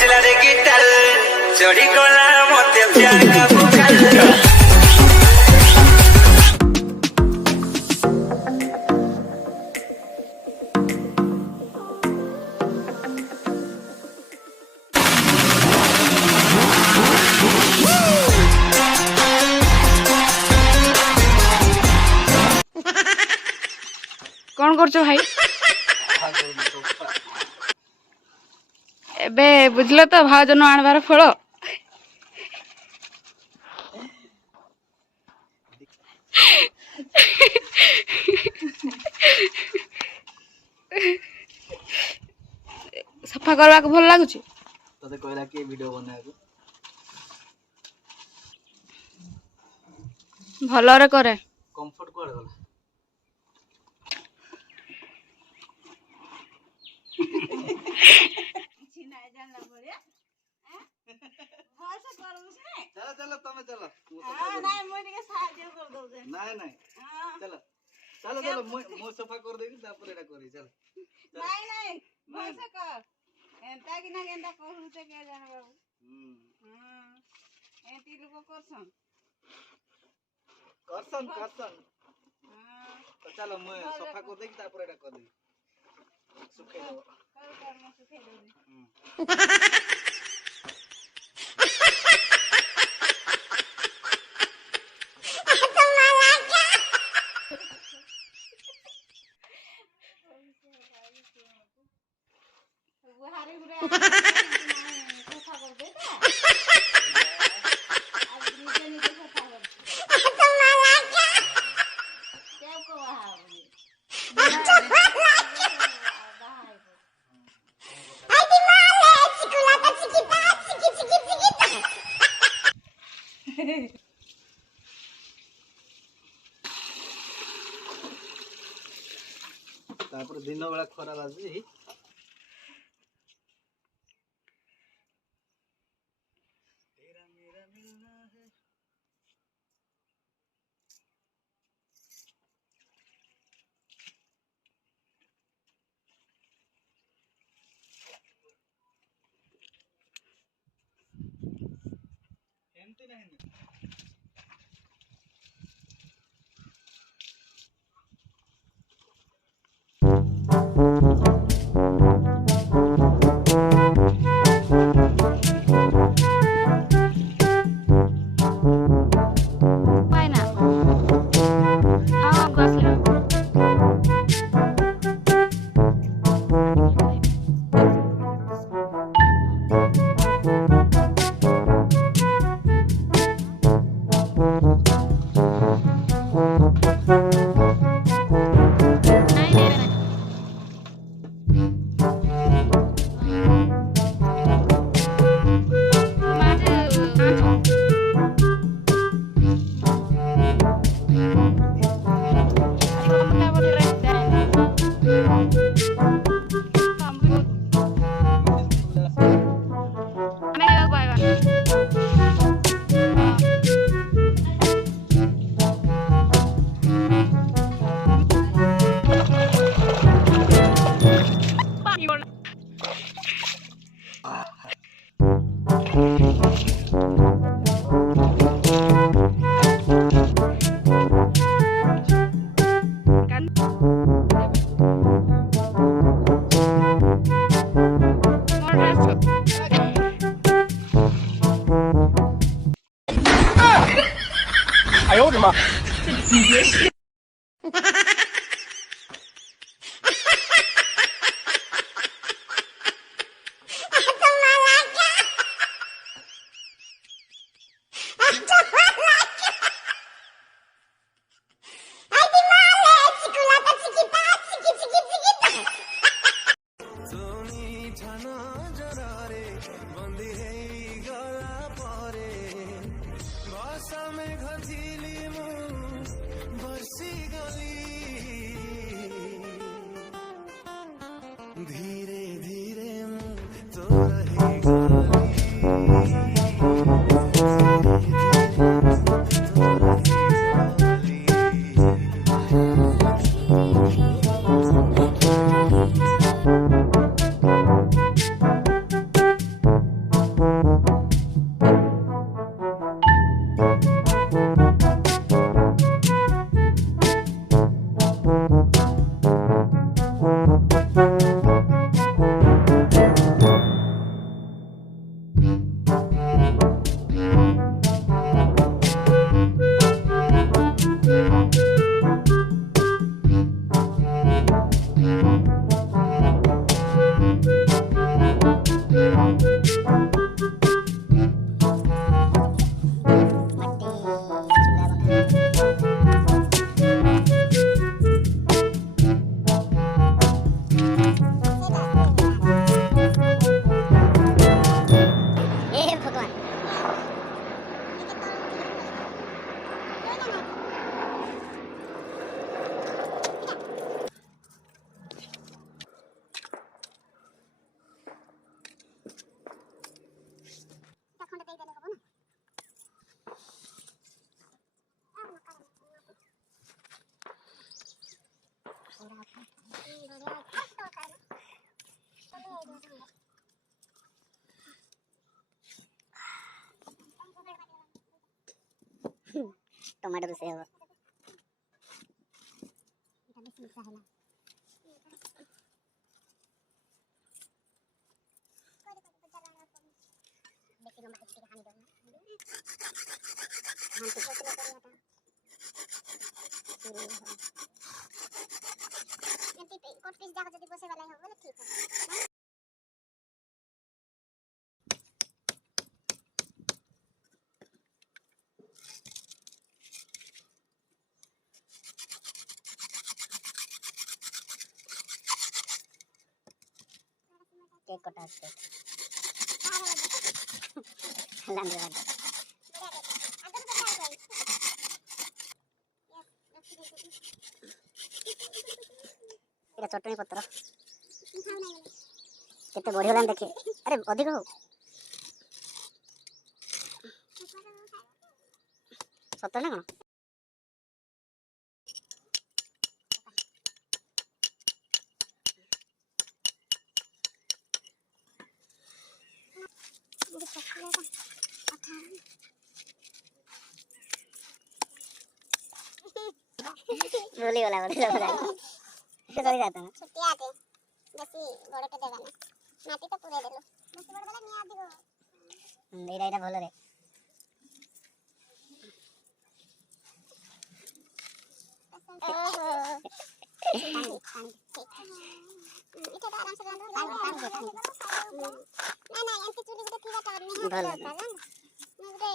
बजला रे गिटार चढ़ी गला मते प्यार का बुखार कौन कर भाई एबे बुझल तो भाजन आणवार फल सफा करवा भल लगुच तते कहला कि वीडियो बनाएको भलरे करे कंफर्ट कोड गला चलो चलो तमे चलो नहीं मोई के साहाଯ୍य कर दो जे नहीं नहीं चलो चलो चलो मो सफा कर देबी तापर एटा करी चल नहीं नहीं भलसे कर एंता कि ना गेंदा कहू ते के जान बाबू एंती लोग करसन करसन तो चलो मो सफा कर देबी तापर एटा कर देबी सुखे दो कर म सुखे दो बुहारी बुरा सफा कर देता आज नीचे नीचे सफा कर क्या को वहां तापर दिन बेला खरा बाजी तेरा मेरा मिलना है एंती नहीं टमाटो रोसे हबो एटा बेसी मिठा होला बेसी लंबा किसी हानि दो हां तो सोच लो करिया था एंटी कोट पीस जाके जदी बसे वाला हो बोले ठीक है केक कटा केक लांदे वाला एटा चटनी पत्र केते बढ़िया लान देखे अरे अधिक हो सत्तर ना कौन बोली वाला बोले सब जाए तो सही जाता ना छुट्टी आते बेसी बड़ के देगा ना नाटी तो पूरे देलो बेसी बड़ वाला नहीं आदि गो एटा एटा भलो रे इटा आराम से रांध ना ना एंटी चुली गुटे थीगा टार नहीं होता ना गुटे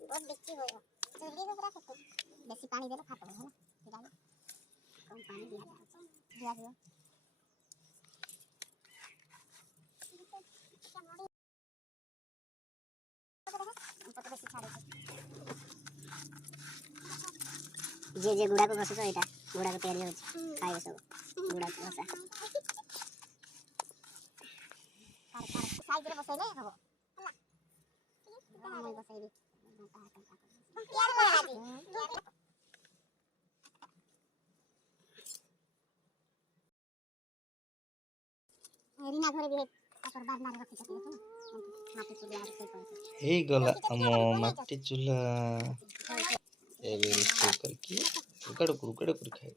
बहुत बिक्की होयो चुली को पूरा खत्म बेसी पानी देलो फाट होला ठीक है कम पानी दिया दियो जे जे गुड़ा को बस तो एटा गुड़ा को तैयारी हो खाए सब गुड़ा को बसा साइड रे बसैले हबो होला मैं बसैली यार कोला दी रीना घरे भी आकर बार मार रखि सकले तो माटी चुला रे कोई हे गला हम माटी चूल्हा ए बेरी करके उकड़ कर खाए